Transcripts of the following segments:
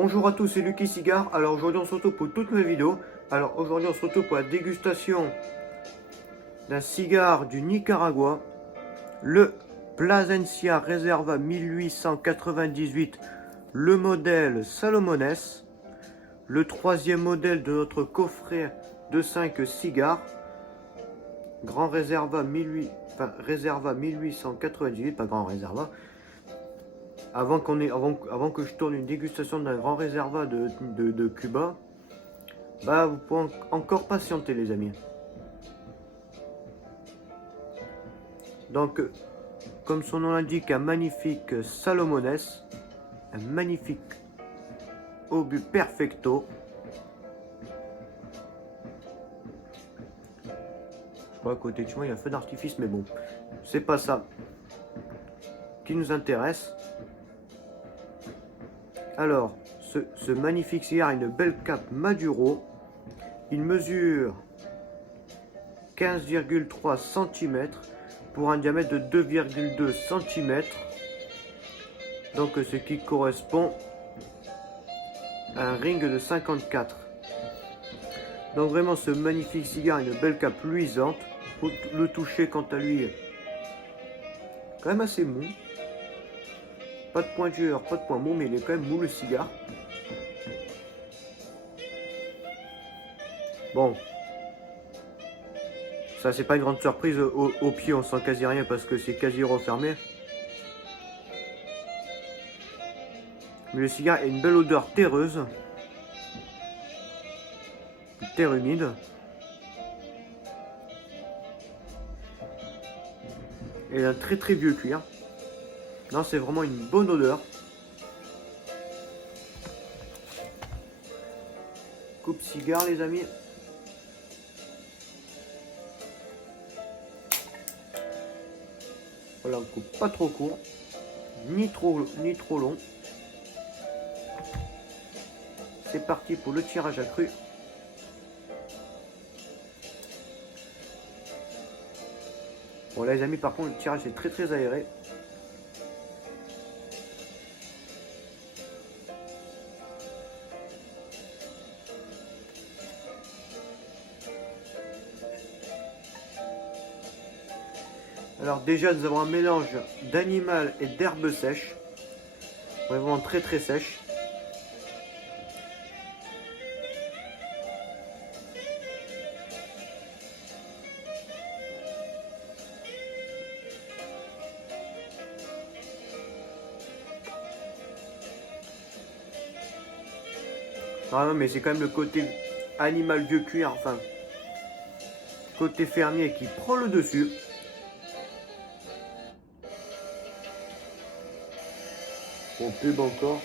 Bonjour à tous, c'est Lucky Cigare. Alors aujourd'hui on se retrouve pour toute nouvelle vidéo. Alors aujourd'hui on se retrouve pour la dégustation d'un cigare du Nicaragua, le Plasencia Reserva 1898, le modèle Salomones, le troisième modèle de notre coffret de 5 cigares, Grand Reserva 1898, pas Grand Reserva. Avant que je tourne une dégustation d'un Grand Reserva de Cuba, bah vous pouvez encore patienter les amis. Donc, comme son nom l'indique, un magnifique Salomones, un magnifique obus perfecto. Je crois à côté de chez moi il y a un feu d'artifice, mais bon, c'est pas ça qui nous intéresse. Alors, ce magnifique cigare a une belle cape Maduro. Il mesure 15,3 cm pour un diamètre de 2,2 cm. Donc ce qui correspond à un ring de 54. Donc vraiment ce magnifique cigare a une belle cape luisante. Le toucher quant à lui quand même assez mou. Pas de pointure, pas de point mou, mais il est quand même mou le cigare. Bon, ça c'est pas une grande surprise, au pied on sent quasi rien parce que c'est quasi refermé. Mais le cigare a une belle odeur terreuse. Terre humide. Et un très très vieux cuir. Non, c'est vraiment une bonne odeur. Coupe cigare les amis. Voilà, on coupe pas trop court, ni trop long. C'est parti pour le tirage accru. Bon là les amis, par contre le tirage est très très aéré. Alors déjà nous avons un mélange d'animal et d'herbe sèche. Vraiment très très sèche. Ah non mais c'est quand même le côté animal vieux cuir, enfin côté fermier qui prend le dessus. On pub encore.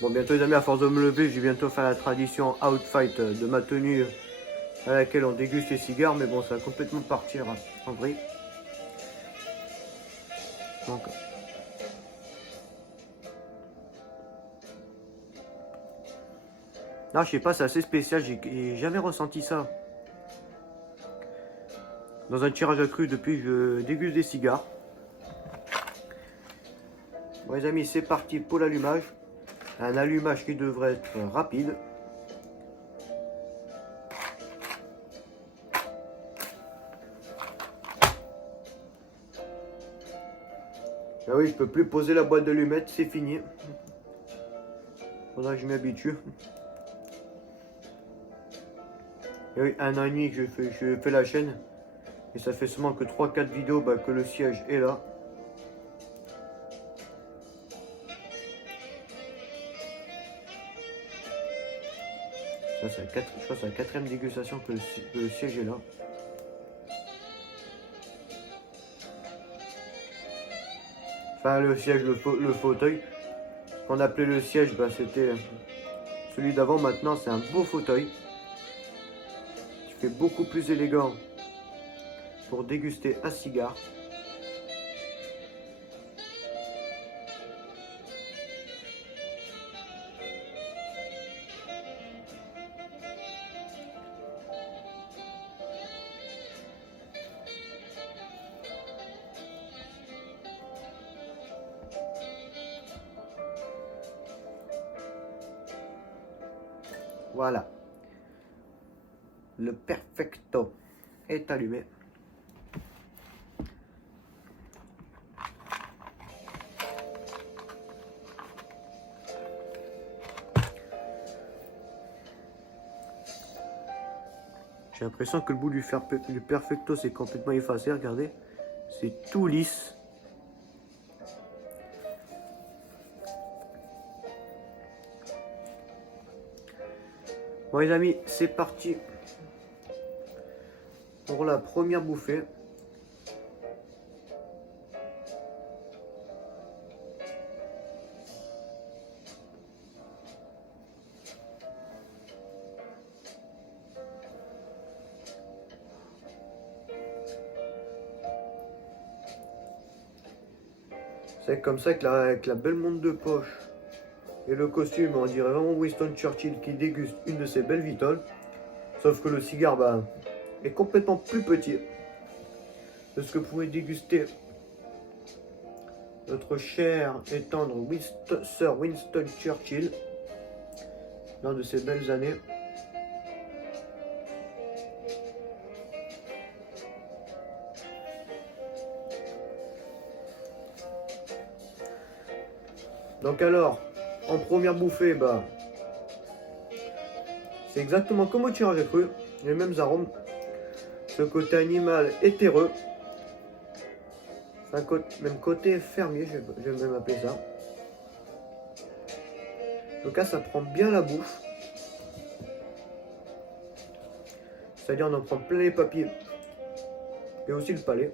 Bon bientôt les amis, à force de me lever, je vais bientôt faire la tradition outfight de ma tenue à laquelle on déguste les cigares, mais bon ça va complètement partir en vrille. Donc là je sais pas, c'est assez spécial, j'ai jamais ressenti ça dans un tirage accru depuis que je déguste des cigares. Bon les amis, c'est parti pour l'allumage. Un allumage qui devrait être rapide. Ah oui, je peux plus poser la boîte d'allumettes, c'est fini. Faudra que je m'y habitue. Et oui, 1 an et demi que je fais la chaîne. Et ça fait seulement que 3-4 vidéos que le siège est là. Ça, je crois que c'est la 4e dégustation que le siège est là. Enfin, le siège, le fauteuil. Ce qu'on appelait le siège, c'était celui d'avant. Maintenant, c'est un beau fauteuil qui fait beaucoup plus élégant pour déguster un cigare. Voilà. Le perfecto est allumé. J'ai l'impression que le bout du perfecto c'est complètement effacé, regardez. C'est tout lisse. Bon les amis, c'est parti pour la première bouffée. C'est comme ça que avec la belle montre de poche et le costume, on dirait vraiment Winston Churchill qui déguste une de ses belles vitoles. Sauf que le cigare est complètement plus petit de ce que pouvait déguster notre cher et tendre Sir Winston Churchill lors de ses belles années. Donc alors, en première bouffée, c'est exactement comme au tirage à cru, les mêmes arômes. Ce côté animal et terreux. Même côté fermier, je vais même appeler ça. Donc là, ça prend bien la bouche. C'est-à-dire on en prend plein les papiers et aussi le palais.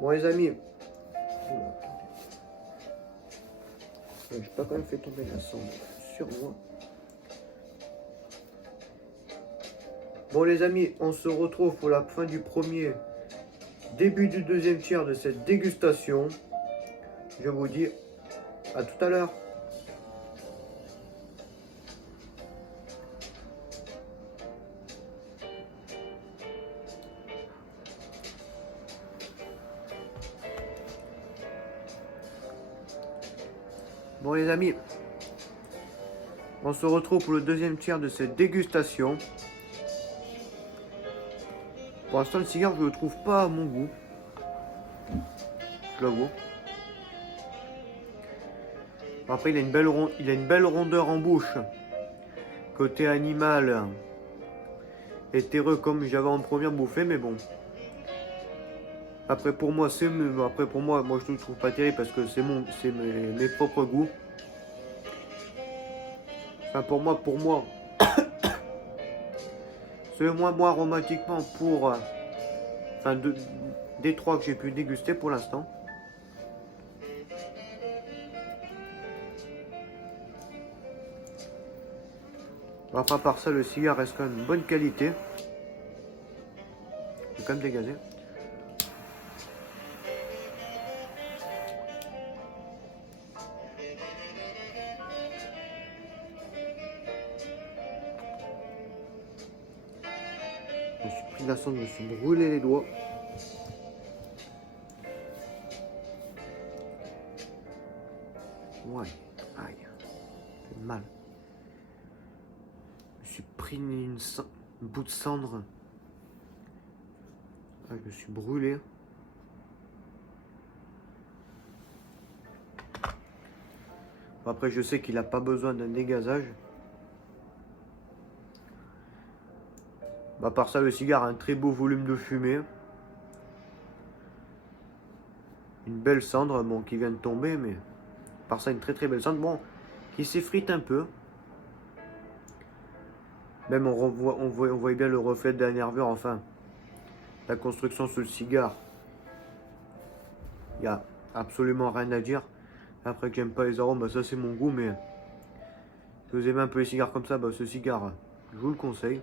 Bon les amis, j'ai pas quand même fait tomber la cendre sur moi. Bon les amis, on se retrouve pour la fin du premier, début du deuxième tiers de cette dégustation. Je vous dis à tout à l'heure. Bon les amis, on se retrouve pour le deuxième tiers de cette dégustation. Pour l'instant le cigare je le trouve pas à mon goût. Je l'avoue. Après il a une belle rondeur en bouche. Côté animal et terreux comme j'avais en première bouffée, mais bon. Après pour moi moi je ne le trouve pas terrible parce que c'est mes propres goûts. Enfin pour moi c'est moins aromatiquement pour des trois que j'ai pu déguster pour l'instant. Enfin à part ça le cigare reste quand même de bonne qualité. Il est quand même dégazé. Je me suis pris la cendre, je me suis brûlé les doigts. Ouais, aïe, ça fait mal. Je me suis pris un bout de cendre. Ah, je me suis brûlé. Après, je sais qu'il n'a pas besoin d'un dégazage. À part ça, le cigare a un très beau volume de fumée. Une belle cendre, bon, qui vient de tomber, mais à part ça, une très belle cendre, bon, qui s'effrite un peu. Même on voit bien le reflet de la nervure, enfin, la construction sur le cigare. Il n'y a absolument rien à dire. Après que j'aime pas les arômes, ça c'est mon goût, mais si vous aimez un peu les cigares comme ça, ce cigare, je vous le conseille.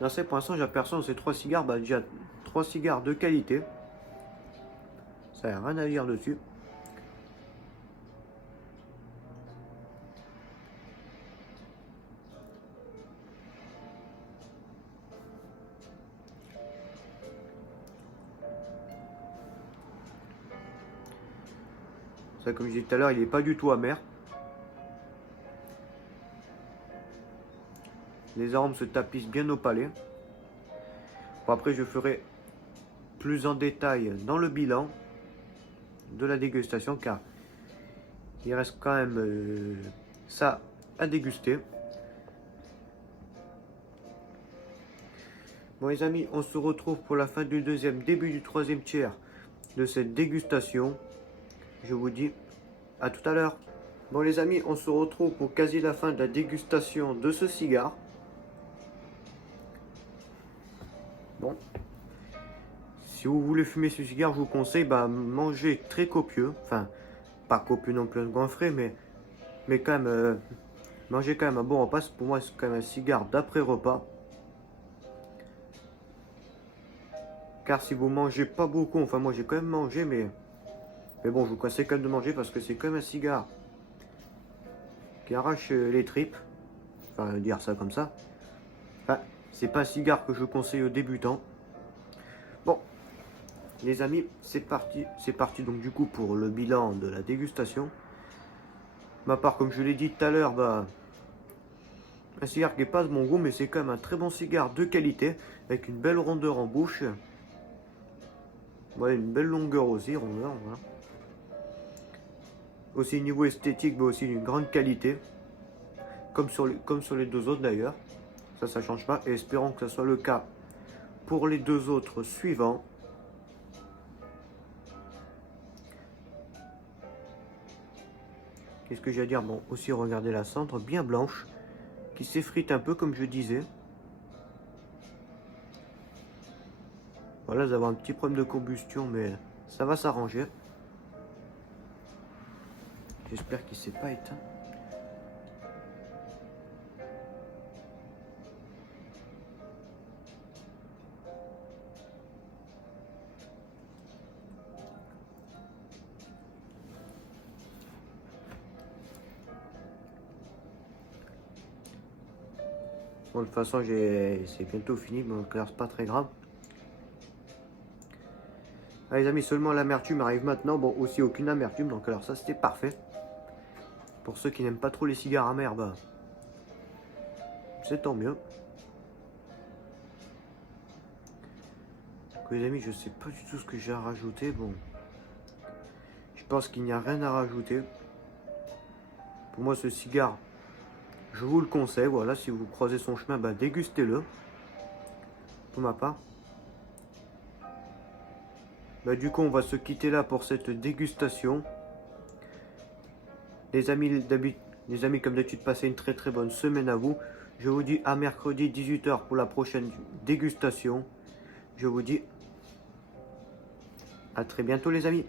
Dans ces pour l'instant, j'aperçois dans ces 3 cigares, bah, déjà 3 cigares de qualité. Ça n'a rien à dire dessus. Ça, comme je disais tout à l'heure, il n'est pas du tout amer. Les arômes se tapissent bien au palais. Bon, après, je ferai plus en détail dans le bilan de la dégustation, car il reste quand même ça à déguster. Bon les amis, on se retrouve pour la fin du deuxième, début du troisième tiers de cette dégustation. Je vous dis à tout à l'heure. Bon les amis, on se retrouve pour quasi la fin de la dégustation de ce cigare. Bon, si vous voulez fumer ce cigare, je vous conseille manger très copieux. Enfin, pas copieux non plus un grand frais, mais quand même, manger quand même un bon repas. Pour moi, c'est quand même un cigare d'après-repas. Car si vous mangez pas beaucoup, enfin moi j'ai quand même mangé, mais bon, je vous conseille quand même de manger parce que c'est quand même un cigare qui arrache les tripes. Enfin, dire ça comme ça. Enfin, c'est pas un cigare que je conseille aux débutants. Bon, les amis, c'est parti donc du coup pour le bilan de la dégustation. Ma part, comme je l'ai dit tout à l'heure, un cigare qui n'est pas de mon goût, mais c'est quand même un très bon cigare de qualité, avec une belle rondeur en bouche. Ouais, une belle longueur aussi, rondeur, voilà. Aussi niveau esthétique, aussi d'une grande qualité, comme sur les deux autres d'ailleurs. Ça change pas, et espérons que ce soit le cas pour les deux autres suivants. Qu'est-ce que j'ai à dire? Bon, aussi regardez la cendre bien blanche, qui s'effrite un peu comme je disais. Voilà, vous avez un petit problème de combustion, mais ça va s'arranger. J'espère qu'il ne s'est pas éteint. Bon, de toute façon, c'est bientôt fini, donc c'est pas très grave. Ah, les amis, seulement l'amertume arrive maintenant. Bon, aussi aucune amertume, donc alors ça c'était parfait. Pour ceux qui n'aiment pas trop les cigares amers, c'est tant mieux. Donc, les amis, je sais pas du tout ce que j'ai à rajouter. Bon, je pense qu'il n'y a rien à rajouter. Pour moi, ce cigare, je vous le conseille. Voilà, si vous croisez son chemin, dégustez-le. Pour ma part. Du coup, on va se quitter là pour cette dégustation. Les amis, comme d'habitude, passez une très très bonne semaine à vous. Je vous dis à mercredi 18 h pour la prochaine dégustation. Je vous dis à très bientôt les amis.